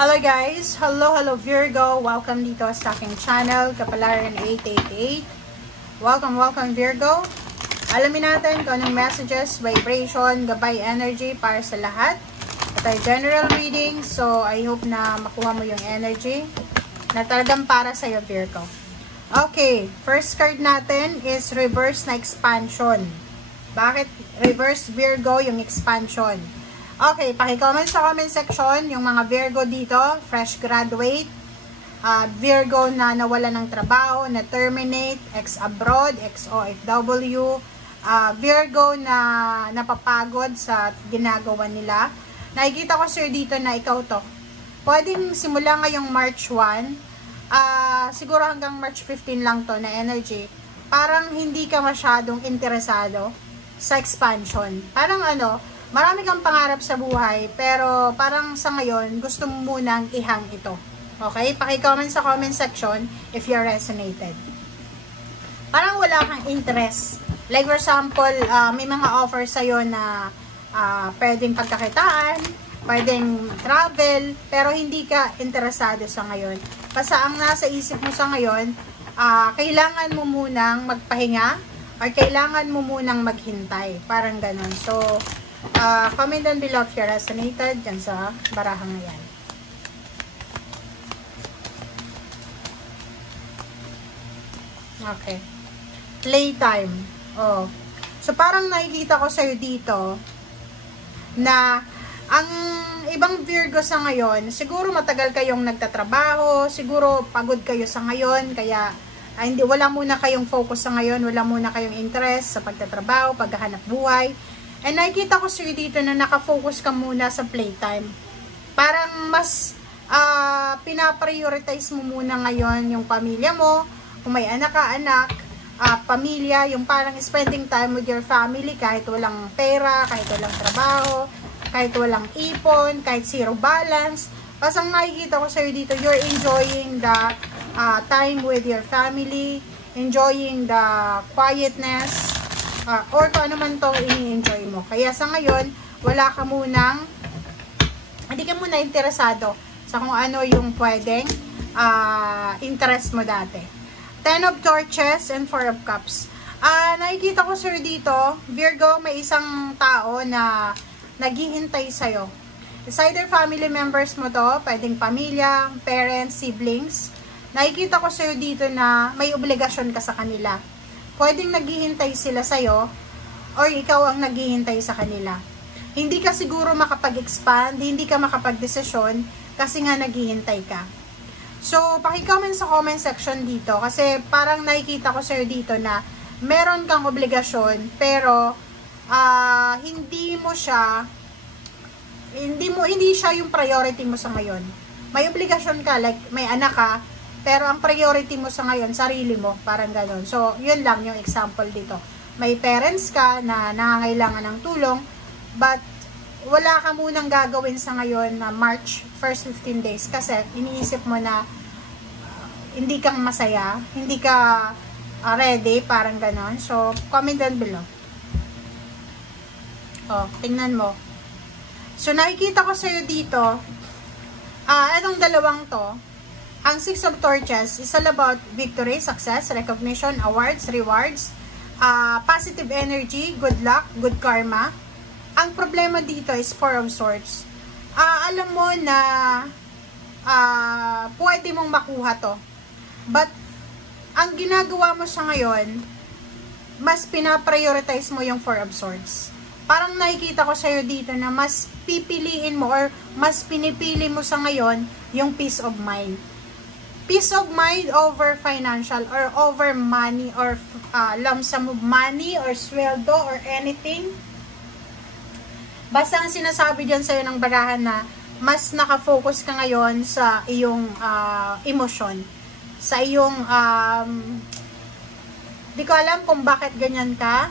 Hello guys! Hello Virgo! Welcome dito sa aking channel, Kapalaran 888. Welcome Virgo! Alamin natin kung anong messages, vibration, gabay energy para sa lahat. Ito ay general reading, so I hope na makuha mo yung energy na talagang para sa'yo, Virgo. Okay, first card natin is reverse na expansion. Bakit reverse, Virgo, yung expansion? Okay, paki-comment sa comment section yung mga Virgo dito, fresh graduate, Virgo na nawala ng trabaho, na terminate, ex-abroad, ex-OFW, Virgo na napapagod sa ginagawa nila. Nakikita ko sir dito na ikaw to. Pwedeng simula ngayong March 1, siguro hanggang March 15 lang to na energy. Parang hindi ka masyadong interesado sa expansion. Parang marami kang pangarap sa buhay, pero parang sa ngayon, gusto mo munang ihang ito. Okay? Paki-comment sa comment section if you resonated. Parang wala kang interest. Like for example, may mga offer sa'yo na pwedeng pagkakitaan, pwedeng travel, pero hindi ka interesado sa ngayon. Basta ang nasa isip mo sa ngayon, kailangan mo munang magpahinga, or kailangan mo munang maghintay. Parang ganun. So, comment down below if you resonated dyan sa barahang na yan. Okay. Playtime. Oh. So, parang nakikita ko sa'yo dito na ang ibang Virgo sa ngayon, siguro matagal kayong nagtatrabaho, siguro pagod kayo sa ngayon, kaya wala muna kayong focus sa ngayon, wala muna kayong interest sa pagtatrabaho, paghahanap buhay. And nakikita ko sa'yo dito na nakafocus ka muna sa playtime. Parang mas pinaprioritize mo muna ngayon yung pamilya mo. Kung may anak ka, pamilya, yung parang spending time with your family kahit walang pera, kahit walang trabaho, kahit walang ipon, kahit zero balance. Pasang nakikita ko sa'yo dito, you're enjoying the time with your family, enjoying the quietness, or kung ano man itong ini-enjoy mo. Kaya sa ngayon, hindi ka muna interesado sa kung ano yung pwedeng interest mo dati. 10 of Torches and 4 of Cups. Nakikita ko sir dito, Virgo, may isang tao na naghihintay sa'yo. It's either family members mo to, pwedeng pamilya, parents, siblings. Nakikita ko sa'yo dito na may obligasyon ka sa kanila. Pwedeng naghihintay sila sa'yo or ikaw ang naghihintay sa kanila. Hindi ka siguro makapag-expand, hindi ka makapag-desisyon kasi nga naghihintay ka. So, paki-comment sa comment section dito kasi parang nakikita ko sa'yo dito na meron kang obligasyon pero hindi siya yung priority mo sa ngayon. May obligasyon ka, like may anak ka, pero ang priority mo sa ngayon, sarili mo, parang gano'n. So, yun lang yung example dito. May parents ka na nangangailangan ng tulong, but wala ka munang gagawin sa ngayon na March first 15 days kasi iniisip mo na hindi kang masaya, hindi ka ready, parang gano'n. So, comment down below. Oh, tingnan mo. So, nakikita ko sa'yo dito, itong dalawang to, ang 6 of Torches is all about victory, success, recognition, awards, rewards, positive energy, good luck, good karma. Ang problema dito is 4 of Swords. Alam mo na pwede mong makuha to. But, ang ginagawa mo sa ngayon, mas pinaprioritize mo yung 4 of Swords. Parang nakikita ko sa'yo dito na mas pipiliin mo or mas pinipili mo sa ngayon yung peace of mind. Peace of mind over financial or over money or lump sum of money or sweldo or anything. Basta ang sinasabi dyan sa'yo ng barahan na mas nakafocus ka ngayon sa iyong emosyon. Sa iyong, di ko alam kung bakit ganyan ka.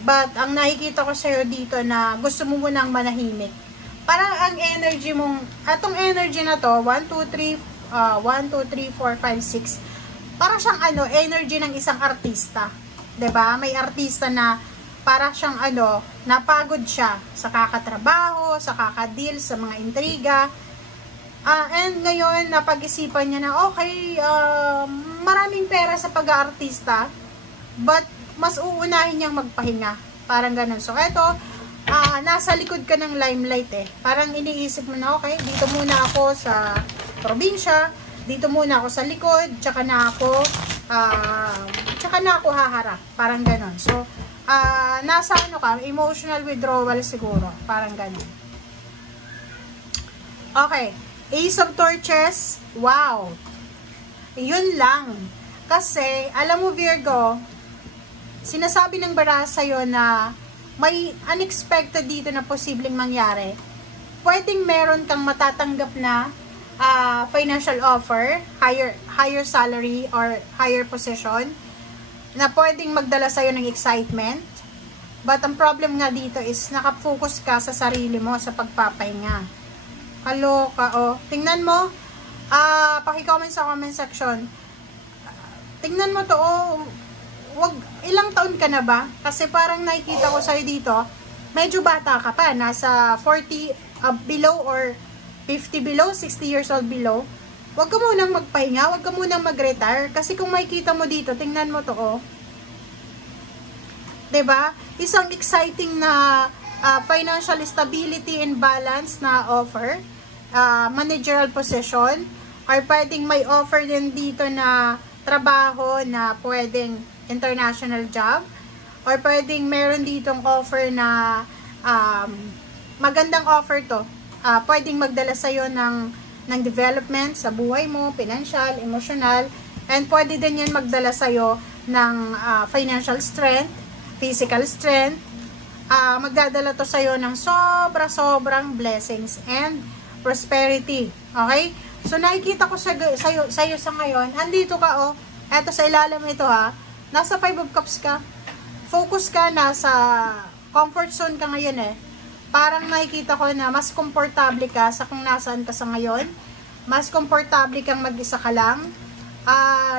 But ang nakikita ko sa'yo dito na gusto mo munang manahimik. Parang ang energy mong, atong energy na to, 1, 2, 3, 4, 5, 6. Parang siyang energy ng isang artista. 'Di ba? May artista na para siyang napagod siya sa kakatrabaho, sa kakadeal, sa mga intriga. And ngayon, napag-isipan niya na, okay, maraming pera sa pag-aartista, but mas uunahin niyang magpahinga. Parang ganun. So, eto, nasa likod ka ng limelight eh. Parang iniisip mo na, okay, dito muna ako sa probinsya, dito muna ako sa likod, tsaka na ako haharap. Parang ganun. So, nasa ano ka, emotional withdrawal siguro. Parang ganun. Okay. Ace of Torches, wow. Yun lang. Kasi, alam mo Virgo, sinasabi ng baraha sa'yo na may unexpected dito na posibleng mangyari. Pwedeng meron kang matatanggap na financial offer, higher salary or higher position, na pwedeng magdala sa'yo ng excitement. But ang problem nga dito is nakafocus ka sa sarili mo, sa pagpapahinga. Kaloka, oh. Tingnan mo, paki-comment sa comment section. Tingnan mo to, oh. Ilang taon ka na ba? Kasi parang nakikita ko sa'yo dito, medyo bata ka pa, nasa 40 below or 50 below, 60 years old below. Huwag ka munang magpahinga, huwag ka munang mag-retire. Kasi kung makikita mo dito, tingnan mo to, oh. 'Di ba? Isang exciting na financial stability and balance na offer, managerial position, or pwedeng may offer din dito na trabaho na pwedeng international job, or pwedeng meron ditong offer na magandang offer to, pwedeng magdala sa'yo ng development sa buhay mo, financial, emotional, and pwede din yan magdala sa'yo ng financial strength, physical strength. Magdadala to sa'yo ng sobrang blessings and prosperity. Okay? So, nakikita ko sa'yo sa ngayon, andito ka, oh. Eto sa ilalim ito, ha. Nasa 5 of Cups ka. Focus ka, nasa comfort zone ka ngayon, eh. Parang nakikita ko na mas komportable ka sa kung nasaan ka sa ngayon. Mas komportable kang mag-isa ka lang.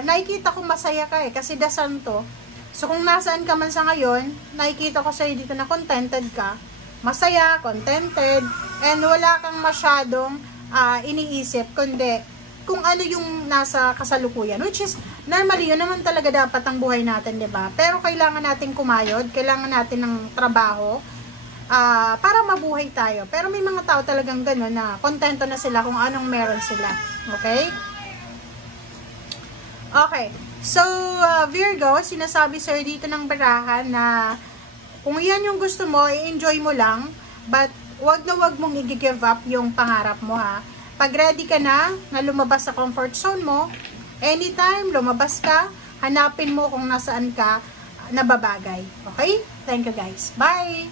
Nakikita ko masaya ka, eh. Kasi dasan to. So, kung nasaan ka man sa ngayon, nakikita ko sa'yo dito na contented ka, masaya, contented, and wala kang masyadong iniisip, kundi kung ano yung nasa kasalukuyan. Which is, normally, yun naman talaga dapat ang buhay natin, diba? Pero kailangan natin kumayod, kailangan natin ng trabaho, para mabuhay tayo. Pero may mga tao talagang gano'n na kontento na sila kung anong meron sila. Okay? Okay. So, Virgo, sinasabi sa'yo dito ng barahan na kung yan yung gusto mo, i-enjoy mo lang, but wag na wag mong i-give up yung pangarap mo, ha. Pag ready ka na lumabas sa comfort zone mo, anytime lumabas ka, hanapin mo kung nasaan ka nababagay. Okay? Thank you guys. Bye!